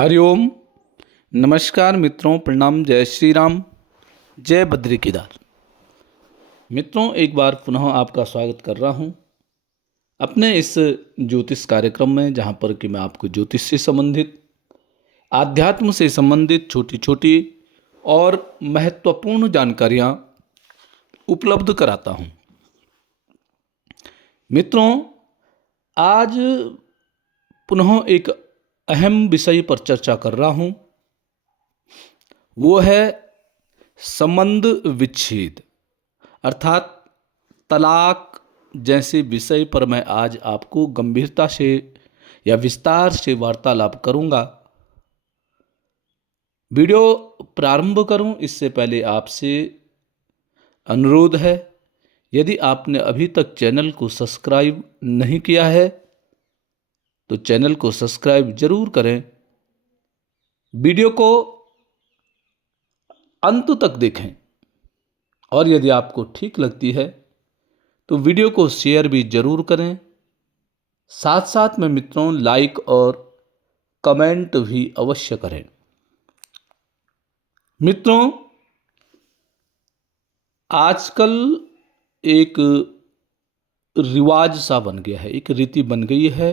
हरिओम। नमस्कार मित्रों, प्रणाम, जय श्री राम, जय बद्री केदार। मित्रों, एक बार पुनः आपका स्वागत कर रहा हूं अपने इस ज्योतिष कार्यक्रम में, जहां पर कि मैं आपको ज्योतिष से संबंधित, आध्यात्म से संबंधित छोटी छोटी और महत्वपूर्ण जानकारियां उपलब्ध कराता हूं। मित्रों, आज पुनः एक अहम विषय पर चर्चा कर रहा हूं। वो है संबंध विच्छेद, अर्थात तलाक जैसे विषय पर मैं आज आपको गंभीरता से या विस्तार से वार्तालाप करूंगा। वीडियो प्रारंभ करूं इससे पहले आपसे अनुरोध है, यदि आपने अभी तक चैनल को सब्सक्राइब नहीं किया है तो चैनल को सब्सक्राइब जरूर करें। वीडियो को अंत तक देखें और यदि आपको ठीक लगती है तो वीडियो को शेयर भी जरूर करें। साथ साथ में मित्रों लाइक और कमेंट भी अवश्य करें। मित्रों, आजकल एक रिवाज सा बन गया है, एक रीति बन गई है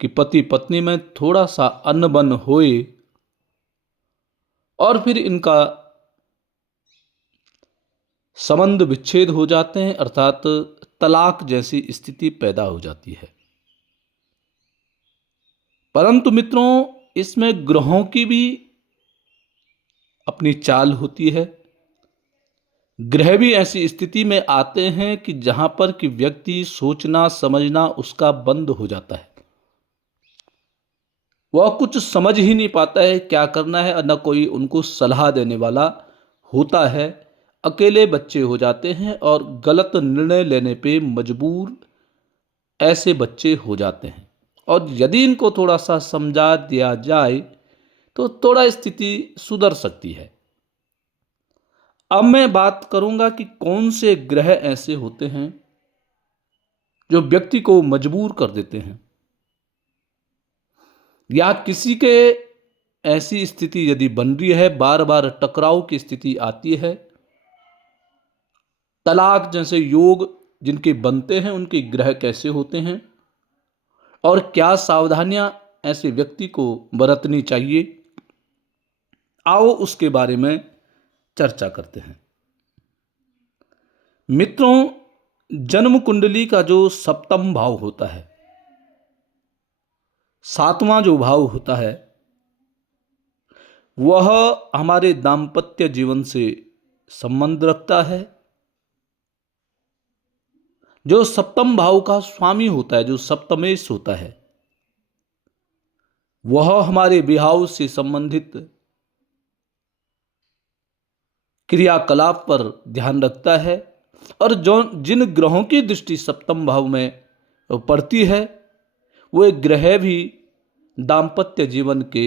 कि पति पत्नी में थोड़ा सा अनबन होए और फिर इनका संबंध विच्छेद हो जाते हैं, अर्थात तलाक जैसी स्थिति पैदा हो जाती है। परंतु मित्रों, इसमें ग्रहों की भी अपनी चाल होती है। ग्रह भी ऐसी स्थिति में आते हैं कि जहां पर कि व्यक्ति सोचना समझना उसका बंद हो जाता है। वह कुछ समझ ही नहीं पाता है क्या करना है, न कोई उनको सलाह देने वाला होता है। अकेले बच्चे हो जाते हैं और गलत निर्णय लेने पे मजबूर ऐसे बच्चे हो जाते हैं। और यदि इनको थोड़ा सा समझा दिया जाए तो थोड़ा स्थिति सुधर सकती है। अब मैं बात करूंगा कि कौन से ग्रह ऐसे होते हैं जो व्यक्ति को मजबूर कर देते हैं, या किसी के ऐसी स्थिति यदि बन रही है, बार बार टकराव की स्थिति आती है, तलाक जैसे योग जिनके बनते हैं उनके ग्रह कैसे होते हैं और क्या सावधानियां ऐसे व्यक्ति को बरतनी चाहिए, आओ उसके बारे में चर्चा करते हैं। मित्रों, जन्म कुंडली का जो सप्तम भाव होता है, सातवां जो भाव होता है, वह हमारे दांपत्य जीवन से संबंध रखता है। जो सप्तम भाव का स्वामी होता है, जो सप्तमेश होता है, वह हमारे विवाह से संबंधित क्रियाकलाप पर ध्यान रखता है। और जो जिन ग्रहों की दृष्टि सप्तम भाव में पड़ती है, वो ग्रह भी दांपत्य जीवन के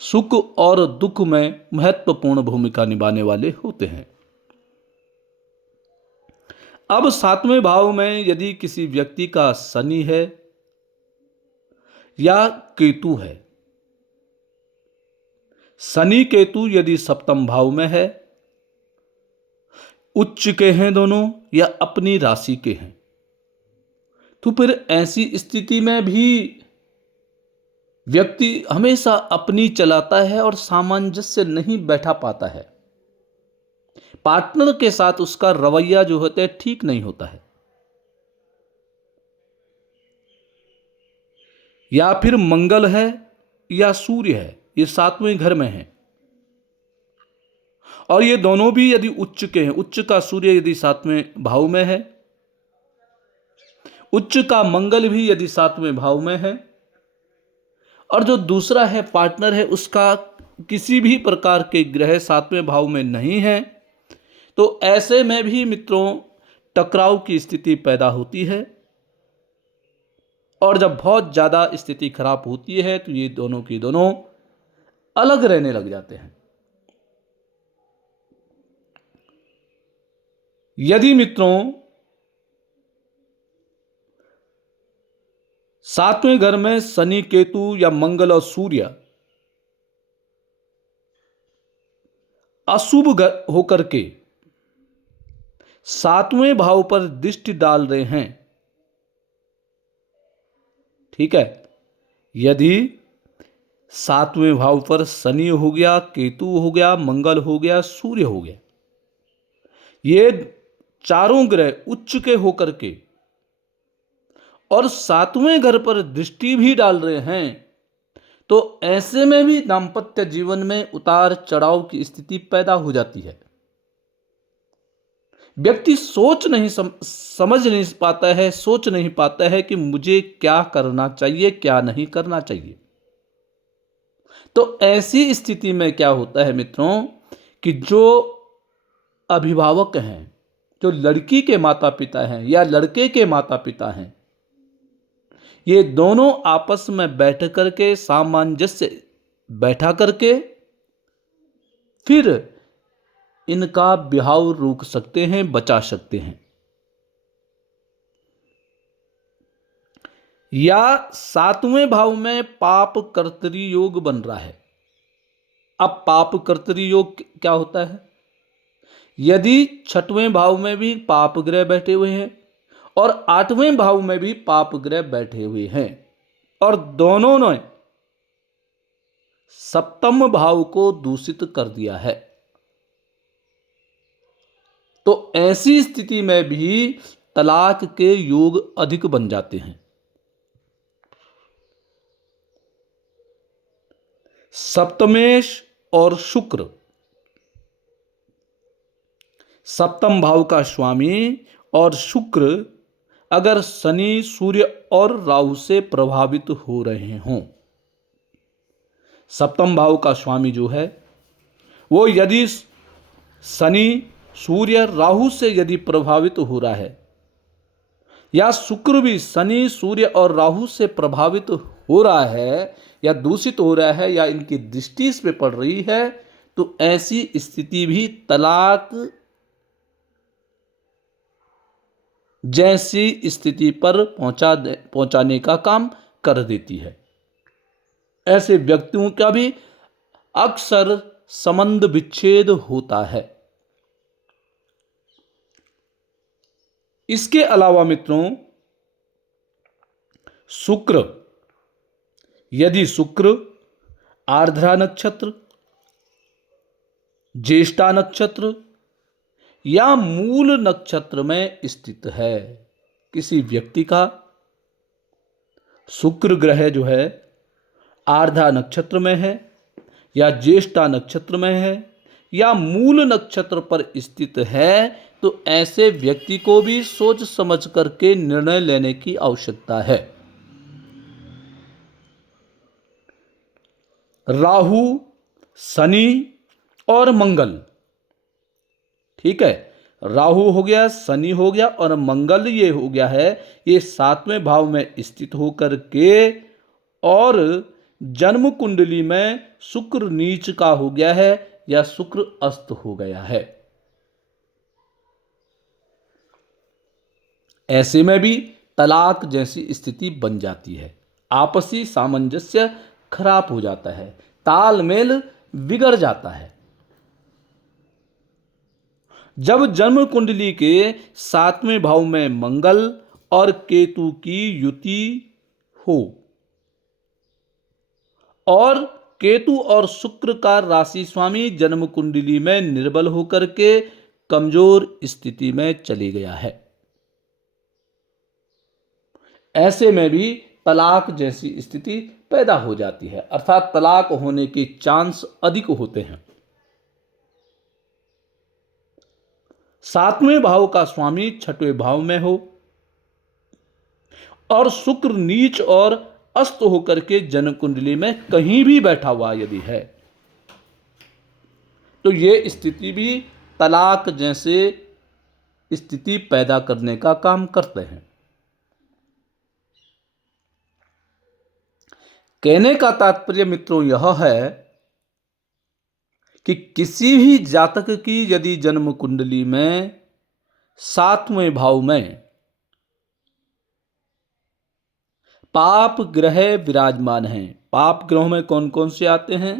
सुख और दुख में महत्वपूर्ण भूमिका निभाने वाले होते हैं। अब सातवें भाव में यदि किसी व्यक्ति का शनि है या केतु है, शनि केतु यदि सप्तम भाव में है, उच्च के हैं दोनों या अपनी राशि के हैं, तो फिर ऐसी स्थिति में भी व्यक्ति हमेशा अपनी चलाता है और सामंजस्य नहीं बैठा पाता है। पार्टनर के साथ उसका रवैया जो होता है ठीक नहीं होता है। या फिर मंगल है या सूर्य है, ये सातवें घर में है और ये दोनों भी यदि उच्च के हैं, उच्च का सूर्य यदि सातवें भाव में है, उच्च का मंगल भी यदि सातवें भाव में है, और जो दूसरा है पार्टनर है उसका किसी भी प्रकार के ग्रह सातवें भाव में नहीं है, तो ऐसे में भी मित्रों टकराव की स्थिति पैदा होती है। और जब बहुत ज्यादा स्थिति खराब होती है तो ये दोनों की दोनों अलग रहने लग जाते हैं। यदि मित्रों सातवें घर में शनि, केतु या मंगल और सूर्य अशुभ होकर के सातवें भाव पर दृष्टि डाल रहे हैं, ठीक है। यदि सातवें भाव पर शनि हो गया, केतु हो गया, मंगल हो गया, सूर्य हो गया, ये चारों ग्रह उच्च के होकर के और सातवें घर पर दृष्टि भी डाल रहे हैं, तो ऐसे में भी दांपत्य जीवन में उतार चढ़ाव की स्थिति पैदा हो जाती है। व्यक्ति समझ नहीं पाता है, सोच नहीं पाता है कि मुझे क्या करना चाहिए, क्या नहीं करना चाहिए। तो ऐसी स्थिति में क्या होता है मित्रों कि जो अभिभावक हैं, जो लड़की के माता पिता हैं या लड़के के माता पिता हैं, ये दोनों आपस में बैठ करके सामंजस्य बैठा करके फिर इनका ब्याह रोक सकते हैं, बचा सकते हैं। या सातवें भाव में पाप कर्तरी योग बन रहा है। अब पाप कर्तरी योग क्या होता है? यदि छठवें भाव में भी पाप ग्रह बैठे हुए हैं और आठवें भाव में भी पाप ग्रह बैठे हुए हैं और दोनों ने सप्तम भाव को दूषित कर दिया है, तो ऐसी स्थिति में भी तलाक के योग अधिक बन जाते हैं। सप्तमेश और शुक्र, सप्तम भाव का स्वामी और शुक्र अगर शनि, सूर्य और राहु से प्रभावित हो रहे हों, सप्तम भाव का स्वामी जो है वो यदि शनि, सूर्य, राहु से यदि प्रभावित हो रहा है या शुक्र भी शनि, सूर्य और राहु से प्रभावित हो रहा है या दूषित हो रहा है या इनकी दृष्टि इस पे पड़ रही है, तो ऐसी स्थिति भी तलाक जैसी स्थिति पर पहुंचाने का काम कर देती है। ऐसे व्यक्तियों का भी अक्सर संबंध विच्छेद होता है। इसके अलावा मित्रों, शुक्र, यदि शुक्र आर्द्रा नक्षत्र, ज्येष्ठा नक्षत्र या मूल नक्षत्र में स्थित है, किसी व्यक्ति का शुक्र ग्रह जो है आर्द्रा नक्षत्र में है या ज्येष्ठा नक्षत्र में है या मूल नक्षत्र पर स्थित है, तो ऐसे व्यक्ति को भी सोच समझ करके निर्णय लेने की आवश्यकता है। राहु, शनि और मंगल, ठीक है, राहु हो गया, शनि हो गया और मंगल ये हो गया है, ये सातवें भाव में स्थित होकर के और जन्म कुंडली में शुक्र नीच का हो गया है या शुक्र अस्त हो गया है। ऐसे में भी तलाक जैसी स्थिति बन जाती है, आपसी सामंजस्य खराब हो जाता है, तालमेल बिगड़ जाता है। जब जन्म कुंडली के सातवें भाव में मंगल और केतु की युति हो और केतु और शुक्र का राशि स्वामी जन्म कुंडली में निर्बल होकर के कमजोर स्थिति में चले गया है, ऐसे में भी तलाक जैसी स्थिति पैदा हो जाती है, अर्थात तलाक होने के चांस अधिक होते हैं। सातवें भाव का स्वामी छठवें भाव में हो और शुक्र नीच और अस्त होकर के जन्म कुंडली में कहीं भी बैठा हुआ यदि है, तो यह स्थिति भी तलाक जैसे स्थिति पैदा करने का काम करते हैं। कहने का तात्पर्य मित्रों यह है कि किसी भी जातक की यदि जन्म कुंडली में सातवें भाव में पाप ग्रह विराजमान हैं। पाप ग्रहों में कौन कौन से आते हैं?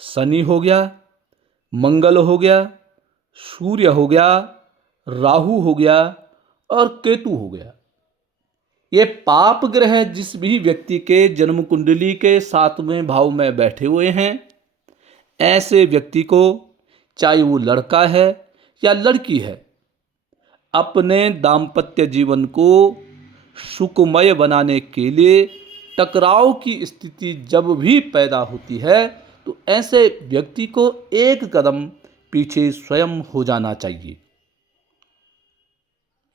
शनि हो गया, मंगल हो गया, सूर्य हो गया, राहु हो गया और केतु हो गया। ये पाप ग्रह जिस भी व्यक्ति के जन्म कुंडली के 7वें भाव में बैठे हुए हैं, ऐसे व्यक्ति को, चाहे वो लड़का है या लड़की है, अपने दाम्पत्य जीवन को सुखमय बनाने के लिए टकराव की स्थिति जब भी पैदा होती है तो ऐसे व्यक्ति को एक कदम पीछे स्वयं हो जाना चाहिए।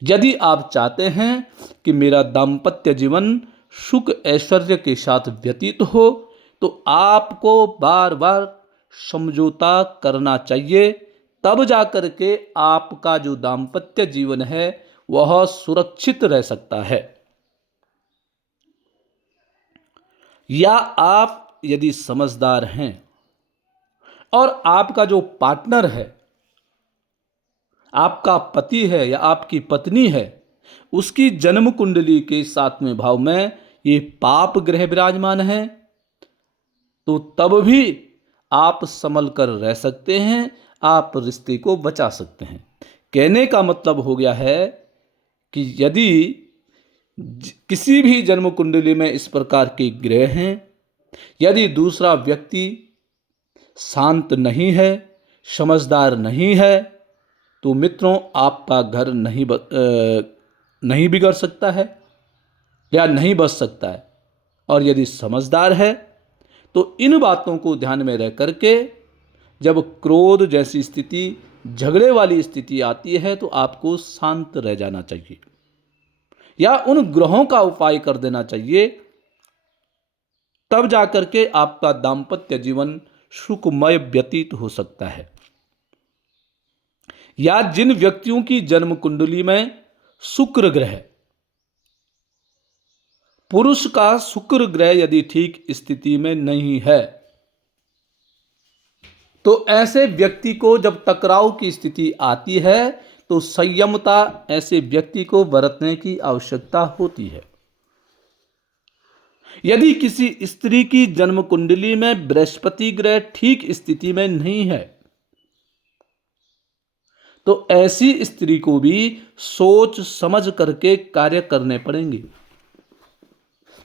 यदि आप चाहते हैं कि मेरा दाम्पत्य जीवन सुख ऐश्वर्य के साथ व्यतीत हो तो आपको बार बार समझौता करना चाहिए, तब जाकर के आपका जो दाम्पत्य जीवन है वह सुरक्षित रह सकता है। या आप यदि समझदार हैं और आपका जो पार्टनर है, आपका पति है या आपकी पत्नी है, उसकी जन्म कुंडली के 7वें भाव में ये पाप ग्रह विराजमान है, तो तब भी आप संभल कर रह सकते हैं, आप रिश्ते को बचा सकते हैं। कहने का मतलब हो गया है कि यदि किसी भी जन्म कुंडली में इस प्रकार के ग्रह हैं, यदि दूसरा व्यक्ति शांत नहीं है, समझदार नहीं है, तो मित्रों आपका घर नहीं बिगड़ सकता है या नहीं बच सकता है। और यदि समझदार है तो इन बातों को ध्यान में रह करके जब क्रोध जैसी स्थिति, झगड़े वाली स्थिति आती है तो आपको शांत रह जाना चाहिए या उन ग्रहों का उपाय कर देना चाहिए, तब जाकर के आपका दाम्पत्य जीवन सुखमय व्यतीत हो सकता है। या जिन व्यक्तियों की जन्म कुंडली में शुक्र ग्रह, पुरुष का शुक्र ग्रह यदि ठीक स्थिति में नहीं है तो ऐसे व्यक्ति को जब टकराव की स्थिति आती है तो संयमता ऐसे व्यक्ति को बरतने की आवश्यकता होती है। यदि किसी स्त्री की जन्म कुंडली में बृहस्पति ग्रह ठीक स्थिति में नहीं है तो ऐसी स्त्री को भी सोच समझ करके कार्य करने पड़ेंगे,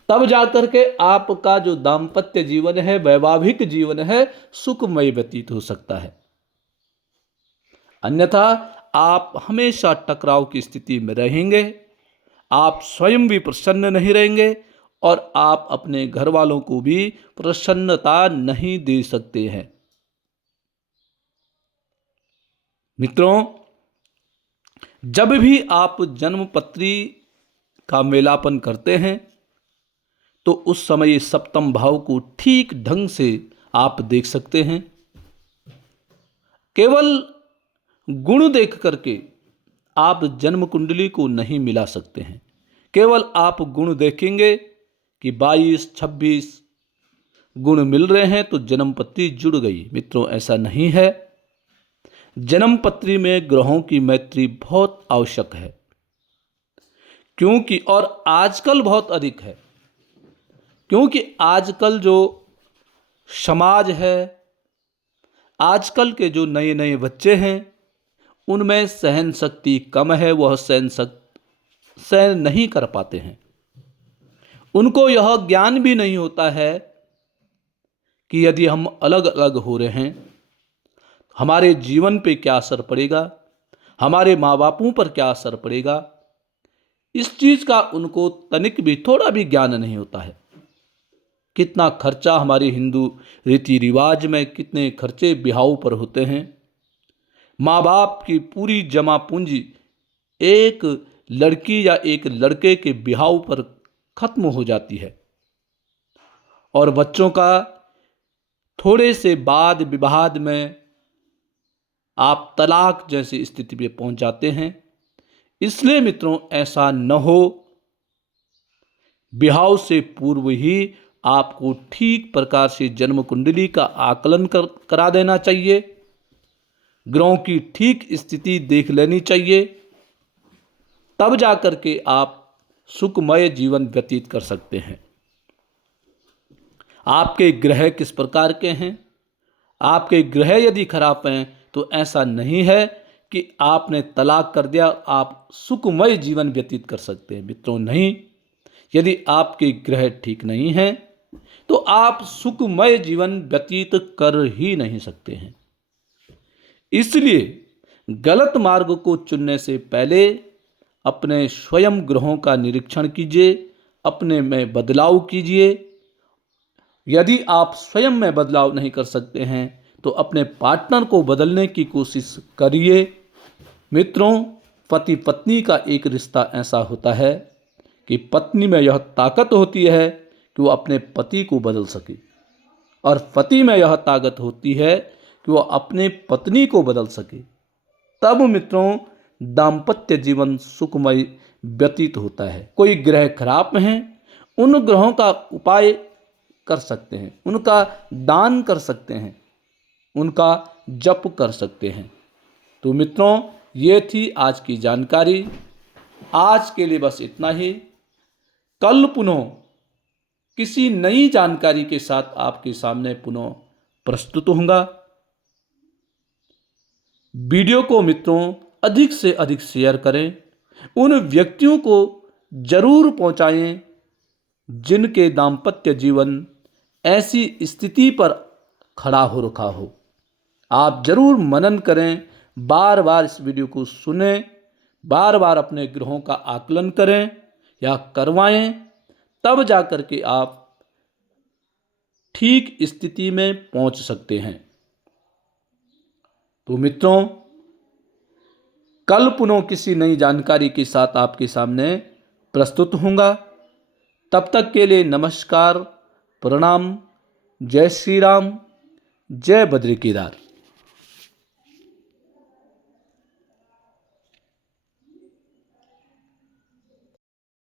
तब जाकर के आपका जो दाम्पत्य जीवन है, वैवाहिक जीवन है, सुखमय व्यतीत हो सकता है। अन्यथा आप हमेशा टकराव की स्थिति में रहेंगे, आप स्वयं भी प्रसन्न नहीं रहेंगे और आप अपने घर वालों को भी प्रसन्नता नहीं दे सकते हैं। मित्रों, जब भी आप जन्मपत्री का मेलापन करते हैं तो उस समय सप्तम भाव को ठीक ढंग से आप देख सकते हैं। केवल गुण देख करके आप जन्म कुंडली को नहीं मिला सकते हैं। केवल आप गुण देखेंगे कि 22-26 गुण मिल रहे हैं तो जन्मपत्री जुड़ गई। मित्रों, ऐसा नहीं है। जन्मपत्री में ग्रहों की मैत्री बहुत आवश्यक है, क्योंकि और आजकल बहुत अधिक है, क्योंकि आजकल जो समाज है, आजकल के जो नए नए बच्चे हैं, उनमें सहन शक्ति कम है, वह सहन नहीं कर पाते हैं। उनको यह ज्ञान भी नहीं होता है कि यदि हम अलग अलग हो रहे हैं हमारे जीवन पे क्या असर पड़ेगा, हमारे माँ बापों पर क्या असर पड़ेगा। इस चीज़ का उनको तनिक भी, थोड़ा भी ज्ञान नहीं होता है। कितना खर्चा हमारे हिंदू रीति रिवाज में, कितने खर्चे ब्याहों पर होते हैं। माँ बाप की पूरी जमा पूंजी एक लड़की या एक लड़के के ब्याह पर खत्म हो जाती है और बच्चों का थोड़े से बाद विवाद में आप तलाक जैसी स्थिति पे पहुंच जाते हैं। इसलिए मित्रों, ऐसा न हो। ब्याह से पूर्व ही आपको ठीक प्रकार से जन्म कुंडली का आकलन करा देना चाहिए, ग्रहों की ठीक स्थिति देख लेनी चाहिए, तब जाकर के आप सुखमय जीवन व्यतीत कर सकते हैं। आपके ग्रह किस प्रकार के हैं? आपके ग्रह यदि खराब हैं तो ऐसा नहीं है कि आपने तलाक कर दिया, आप सुखमय जीवन व्यतीत कर सकते हैं। मित्रों, नहीं। यदि आपके ग्रह ठीक नहीं हैं तो आप सुखमय जीवन व्यतीत कर ही नहीं सकते हैं। इसलिए गलत मार्ग को चुनने से पहले अपने स्वयं ग्रहों का निरीक्षण कीजिए, अपने में बदलाव कीजिए। यदि आप स्वयं में बदलाव नहीं कर सकते हैं तो अपने पार्टनर को बदलने की कोशिश करिए। मित्रों, पति पत्नी का एक रिश्ता ऐसा होता है कि पत्नी में यह ताकत होती है कि वो अपने पति को बदल सके, और पति में यह ताकत होती है कि वो अपने पत्नी को बदल सके। तब मित्रों दाम्पत्य जीवन सुखमय व्यतीत होता है। कोई ग्रह खराब हैं, उन ग्रहों का उपाय कर सकते हैं, उनका दान कर सकते हैं, उनका जप कर सकते हैं। तो मित्रों, ये थी आज की जानकारी। आज के लिए बस इतना ही। कल पुनः किसी नई जानकारी के साथ आपके सामने पुनः प्रस्तुत होऊंगा। वीडियो को मित्रों अधिक से अधिक शेयर करें, उन व्यक्तियों को जरूर पहुंचाएं जिनके दाम्पत्य जीवन ऐसी स्थिति पर खड़ा हो रखा हो। आप जरूर मनन करें, बार बार इस वीडियो को सुनें, बार बार अपने ग्रहों का आकलन करें या करवाएं, तब जाकर के आप ठीक स्थिति में पहुंच सकते हैं। तो मित्रों, कल पुनः किसी नई जानकारी के साथ आपके सामने प्रस्तुत होऊंगा। तब तक के लिए नमस्कार, प्रणाम, जय श्री राम, जय बद्री केदार।